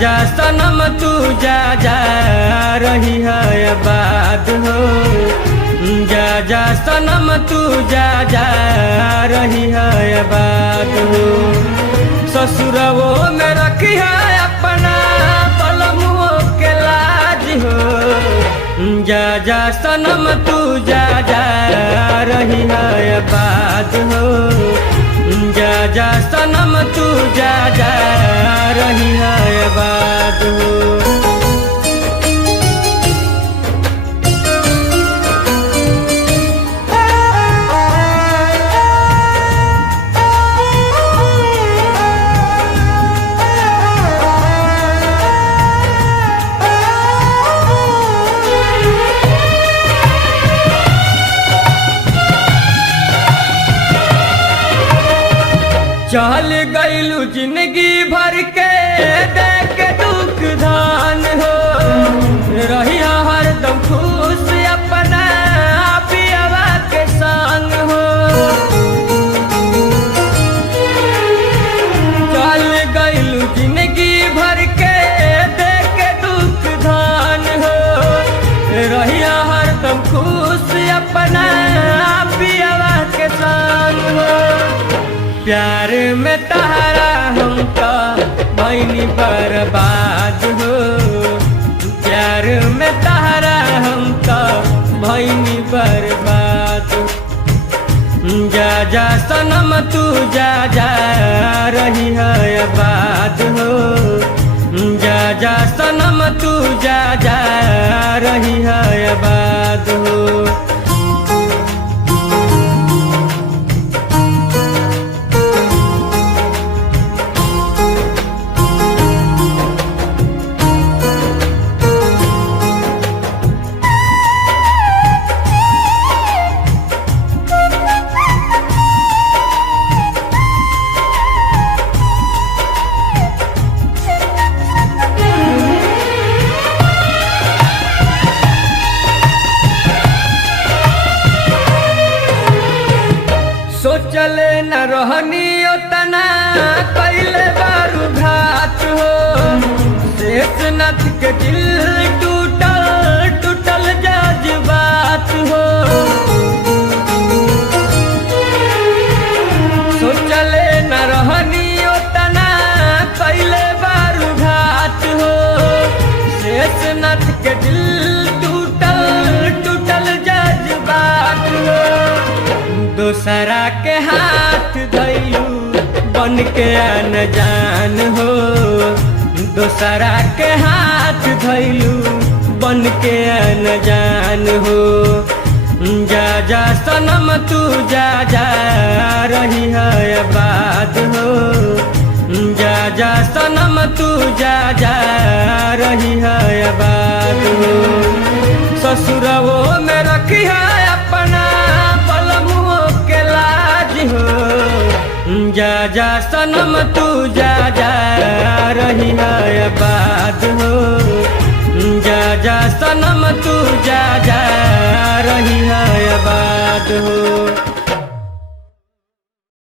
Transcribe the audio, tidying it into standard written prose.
जा सनम तू जा जा रही है आबाद हो। जा सनम तू जा जा रही है आबाद हो। ससुरवो में रखी है अपना पलमुओ के लाज हो। जा सनम तू जा जा रही है आबाद हो। जा सनम तू जा जा रही है आबाद हो। चल गईलू जिंदगी भर के देख दुख धान हो। रही हरदम खुश अपना पियवा के संग हो। चल गईलू जिंदगी भर के देख दुख धान हो। रही हरदम खुश अपना पियवा के संग हो। प्यार में तहरा हमका भइनी बर्बाद हो। प्यार में तहरा हमका भइनी बर्बाद। जा सनम तू जा जा रही है आबाद हो। जा सनम तू जा जा रही है आबाद हो। सोचले न रहनी उतना कैले बारू घात हो। शेषनाथ के दिल टूटल टूटल जज्बात हो। सोचले न रहनी उतना कैले बारू घात हो। शेषनाथ के दिल टूटल टूटल जज्बात हो। दोसरा के हाथ धइलू बन के अनजान हो। दोसरा के हाथ धइलू बन के अनजान हो। जा सनम तू जा जा रही है आबाद हो। जा सनम तू जा जा रही है आबाद हो। ससुरवो में रखी है अपना जा सनम तू जा जा रही है आबाद हो। जा सनम तू जा जा रही है आबाद हो।